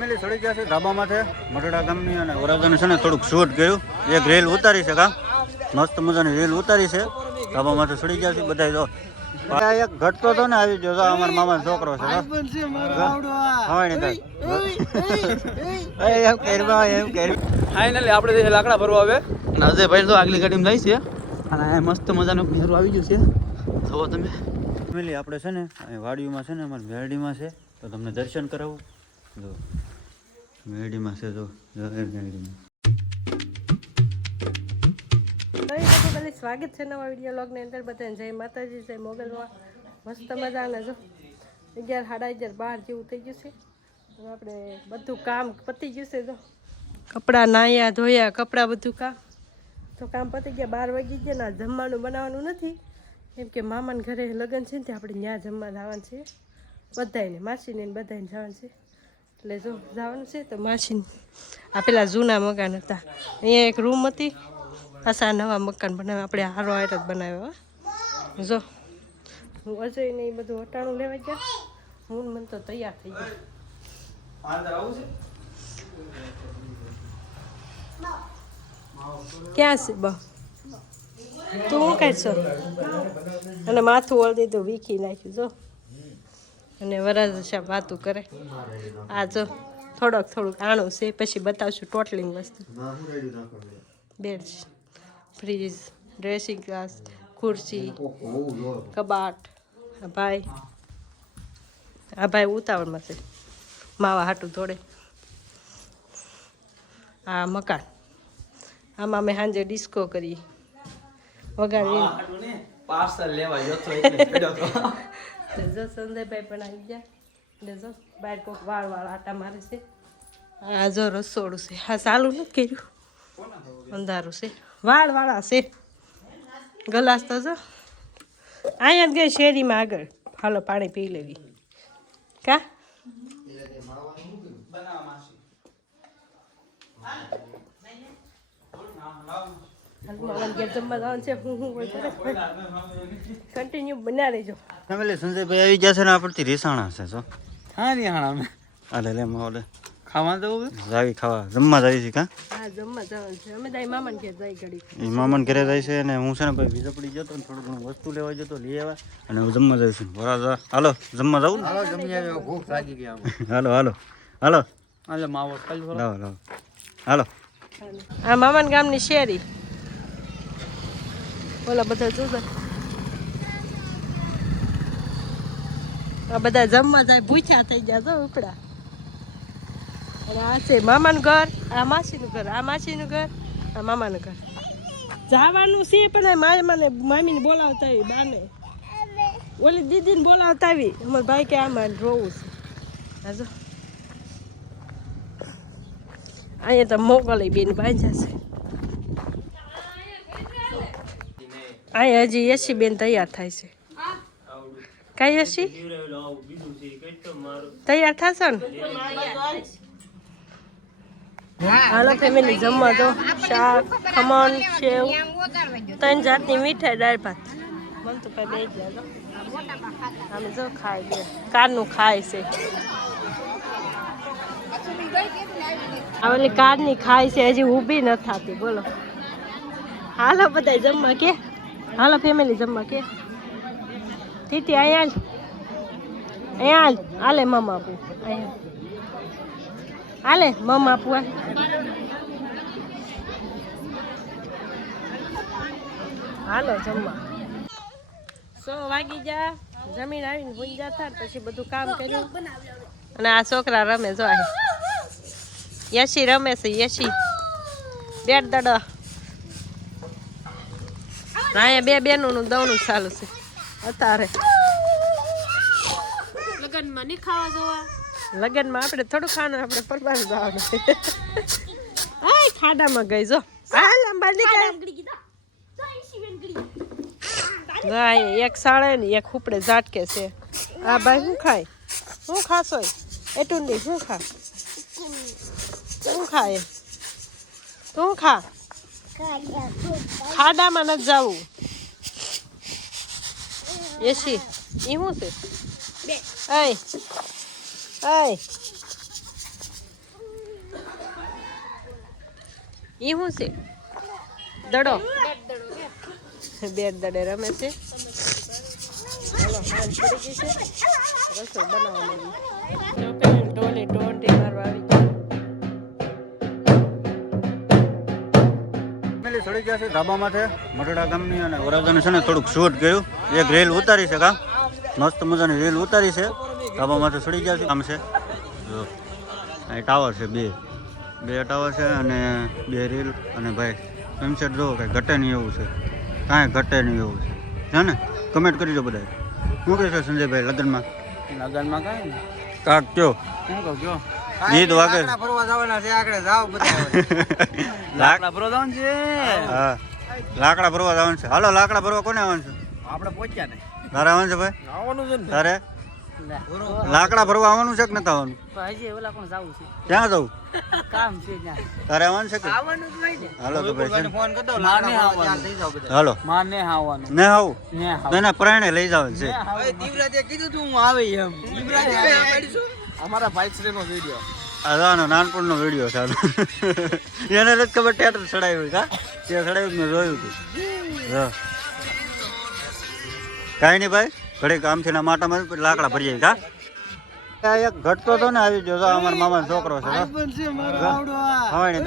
Family થોડી ગયા છે ધાબામાંથી. મઢડા ગામની અને વરાજાને છે ને થોડુંક શૂટ કર્યું. એક રેલ ઉતારી છે મસ્ત મજાની રેલ ઉતારી છે. ધાબામાંથી ચડી ગયા છે બધા તો. આ એક ઘટતો હતો ને આવી ગયો જો અમારા મામા છોકરો છે એમ એમ ફાઇનલી આપણે જે લાકડા ભરવા આવે અને અજયભાઈ તો આગલી ગાડીમાં જાય છે. અને આ મસ્ત મજાનું ઘેરું આવી ગયું છે. થવો તમે. ફેમિલી આપણે છે ને વાડીમાં છે ને અમારી મેરડીમાં છે. તો તમને દર્શન કરાવું. જો. મેરડીમાં છે બધું પહેલી સ્વાગત છે નવા વીડિયો લોગની અંદર બધાને. જય માતાજી, જય મોગલમાં. મસ્ત મજાના જો. અગિયાર સાડા અગિયાર બાર જેવું થઈ ગયું છે. આપણે બધું કામ પતી ગયું છે જો. કપડાં નાહ્યા ધોયા, કપડાં બધું કામ. તો કામ પતી ગયા. બાર વાગી ગયા ના જમવાનું બનાવવાનું નથી. કેમ કે મામાને ઘરે લગ્ન છે ને ત્યાં આપણે ત્યાં જમવા જવાનું છે. બધાને માસીને બધાને જવાનું છે. એટલે જો જવાનું છે તો માસીને આ પેલા જૂના મકાન હતા. અહીંયા એક રૂમ હતી. પાછા નવા મકાન બનાવ્યા. આપણે હારો હાર જ બનાવ્યો હો. જો હું અજય ને એ બધું હટાણું લેવા ગયા. હું મને તો તૈયાર થઈ ગયો ક્યાં છે બા? તું હું કાઢ છો અને માથું વળી દીધું વીખી નાખ્યું જો. અને વરાજ સાહેબ વાતું કરે. આ જો થોડોક થોડુંક આણું છે, પછી બતાવશું ટોટલિંગ વસ્તુ. બેડ ફ્રીજ ડ્રેસિંગ ગ્લાસ, ખુરશી, કબાટ. આ ભાઈ આ ભાઈ ઉતાવળમાં છે. માવા હાટું થોડે આ મકાન. આમાં અમે સાંજે ડિસ્કો કરી વગાડી પાર્સલ લેવા જતો એટલે જો સંજયભાઈ પણ આવી ગયા એટલે જો બહાર કોક વાળ વાળ આટા મારે છે આ જો રસોડું છે હા ચાલુ નથી કર્યું અંધારું છે વાળ વાળા છે ગલાસ તો જો અહીંયા જ ગઈ શેરીમાં આગળ હાલો પાણી પી લેવી કા હાલમાં ઘેર જમવા જવાનું છે. હું હું કન્ટિન્યુ બન્યા રહેજો. ફેમિલી સંજયભાઈ આવી ગયા ને આપણથી રીસાણા છે જો. હા નહીં અમે. અલે લે મોલે ખાવા જવું જાવી ખાવા. જમવા જાય છે કા? હા જમવા જવાનું છે. અમે દાઈ મામાને ઘેર જઈ ઘડી એ મામાને ઘરે જાય છે અને હું છે ને ભાઈ બીજા પડી જતો ને થોડું ઘણું વસ્તુ લેવા જતો લઈ આવ્યા અને હું જમવા જાઉં છું. બરાબર હાલો જમવા જાઉં ને? હાલો હાલો હાલો. હાલો. માવો લાવો હાલો. આ મામાન ગામની શેરી. ઓલા બધા જોતા. આ બધા જમવા જાય, ભૂખ્યા થઈ ગયા તો ઉપડા. અને આ છે મામાનું ઘર, આ માસીનું ઘર, આ માસીનું ઘર, આ મામાનું ઘર. જવાનું છે, પણ મામાને મામીને બોલાવતા આવી, બાને. ઓલી દીદીને બોલાવતા આવી. અમારા ભાઈ કે આમાં રોવું છે. હાજો અહીંયા તો મોકલી બેન ભાઈ છે. અહીંયા હજી યશી બેન તૈયાર થાય છે. કઈ યશી તૈયાર થશો ને? હાલો ફેમિલી જમવા તો શાક, ખમણ, સેવ, ત્રણ જાતની મીઠાઈ, દાળ ભાત. મન તો કઈ બે ગયા જો ખાઈ ગયા કારનું ખાય છે. આ ઓલી કારની ખાય છે, હજી ઊભી ન થતી. બોલો. હાલો બધા જમવા કે? હાલો ફેમિલી જમવા કે. ટીટી, અહીંયા જ. અહીંયા જ. હાલે મમ્મા આપું. અહીંયા. હાલે મમ્મા આપું હાલો, જમવા. સો વાગી જા જમીન આવીને ભૂઈ જતા પછી બધું કામ કર્યું. અને આ છોકરા રમે, જો યશી રમે છે, યશી. બેટ દડો. અહીંયા બે બેનોનું દવનું ચાલુ છે. અત્યારે. લગનમાં નહીં ખાવા જવા? લગ્નમાં આપણે થોડું ખાવાનું આપણે પરબાર જવાનું. આય ખાડામાં ગઈ જો. હાલ અંબા નીકળ. એક સાળે ને એક ઉપડે ઝાટકે છે. આ ભાઈ શું ખાય? શું ખાશો એટલું નહીં શું ખા? શું ખાય તું ખા? खाडा में जाऊ। येसी इहु से। ए ए इहु से। दड़ो। बेड दड़े रमे से। चलो हाल छोड़ी से रसो बनावा टोपे टोले टोंटे मारवा ગઈ ચડી ગયા છે ધાબા માથે મટડા ગામની અને વરાજાને છે ને થોડુંક શૂટ ગયું. એક રેલ ઉતારી છે કા મસ્ત મજાની રેલ ઉતારી છે. ધાબા માથે ચડી ગયા છે. કામ છે. જો. અહીં ટાવર છે બે. બે ટાવર છે અને બે રેલ અને ભાઈ સનસેટ જોવો કાંઈ ઘટે નહીં એવું છે. કાંઈ ઘટે નહીં એવું છે. છે ને? કમેન્ટ કરી દો બધા શું કહેશો છે સંજયભાઈ લગ્નમાં? લગનમાં કાંઈ કાક કયો? શું કહું કયો? ગીત જવાના છે. લાકડા ભરવા જવાનું છે? હા. લાકડા ભરવા જવાનું છે. હાલો લાકડા ભરવા કોને આવવાનું છે? આપણે પહોંચ્યા ને. તારે આવવાનું છે ભાઈ? આવવાનું છે ને. તારે? લાકડા ભરવા આવવાનું છે કે નતા આવવાનું? હજી ઓલા કોણ જવું છે. ક્યાં જવું? કામ છે ત્યાં. તારે આવવાનું છે કે? આવવાનું જ હોય ને. હાલો તો ભાઈ ફોન કરી દો માને આવવાનું. હાલો. માને આવવાનું. ને આવું? ને એના પ્રાણે લઈ જવાનું છે. દીવરાજે કીધું તું હું આવે એમ. દીવરાજે અમારા ભાઈ શ્રી નો વિડિયો આ જોવાનો નાનપણનો વીડિયો ચાલુ એને જ ખબર ટેટર ચડાવ્યું કા તે ચડાવ્યું મેં જોયું હતું. કાંઈ નહીં ભાઈ ઘડીક છે ના માટામાં લાકડા ભરી જાય કા એક ઘટતો હતો ને આવી ગયો જો અમારા મામાનો છોકરો છે હવે નહીં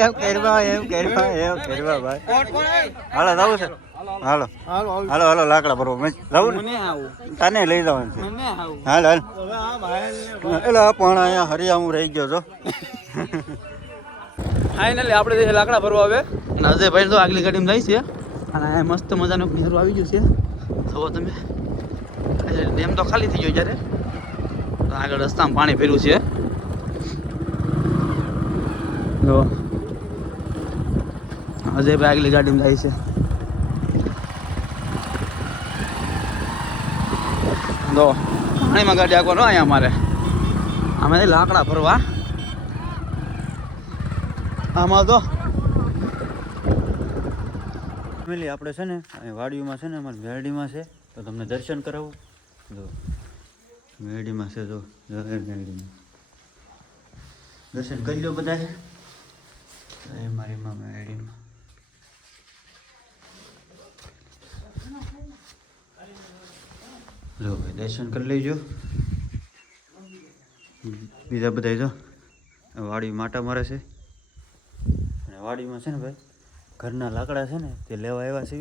એમ કરવા એમ કરવા એમ કરવા ભાઈ. હાલો જવું છે. હાલો હાલો. હાલો. લાકડા ભરવા. જવું ને? તને લઈ જવાનું છે. હાલ હાલ. એટલે પણ અહીંયા હરિયામું રહી ગયો છો. ફાઇનલી આપણે લાકડા ભરવા આવે અને અજયભાઈ તો આગલી ગાડીમાં જાય છે. અને અહીંયા મસ્ત મજાનું ઘેરું આવી ગયું છે. થવો તમે. ડેમ તો ખાલી થઈ ગયો જ્યારે. આગળ રસ્તામાં પાણી ભર્યું છે. જો અજયભાઈ આગલી ગાડીમાં જાય છે. જો પાણીમાં ગાડી આખો ન અહીંયા અમારે. અમે લાકડા ભરવા. આમાં તો. ફેમિલી, આપણે છે ને, અહીં વાડીમાં છે ને, અમારી મેરડીમાં છે, તો તમને દર્શન કરાવું. જો, મેરડીમાં છે જો દર્શન કરી લો બધા એ મારી માં મેરડીમાં. જો ભાઈ દર્શન કરી લેજો. બીજા બધા જો, વાડી માટા મારે છે. અને વાડીમાં છે ને ભાઈ, ઘરના લાકડા છે ને, તે લેવા આવ્યા છે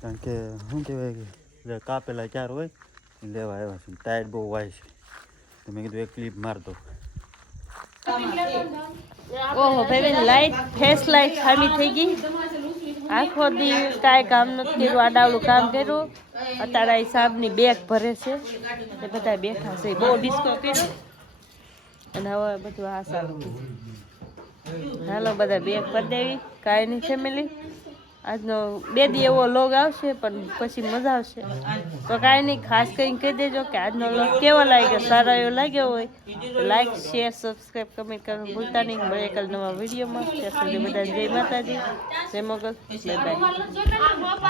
કારણ કે, શું કહેવાય કે કાપેલા ચાર હોય લેવા આવ્યા છે. ટાયર બહુ વાય છે. તો મેં કીધું, એક ક્લિપ માર દો. ઓહો, ભાઈ લાઈટ, ફેસ લાઈટ ખામી થઈ ગઈ. આખો દિવસ કાંઈ કામ નથી કર્યું, આડાવડું કામ કર્યું. અત્યારે આ સાબની બેગ ભરે છે. એ બધા બેઠા છે. બહુ ડિસ્કો કર્યો. અને હવે બધું આ સારું હાલો, બધા બેગ ભરી દેવી. કાંઈ નહીં ફેમિલી આજનો બે દી એવો લોગ આવશે, પણ પછી મજા આવશે. તો કાંઈ નહીં, ખાસ કરીને કહી દેજો કે આજનો લોગ કેવો લાગ્યો, સારો એવો લાગ્યો હોય લાઈક શેર સબસ્ક્રાઈબ કમેન્ટ કરવાનું ભૂલતા નહીં. મળે કાલ નવા વિડીયોમાં ત્યાં સુધી બધા જય માતાજી, જય મોગલ બાય બાય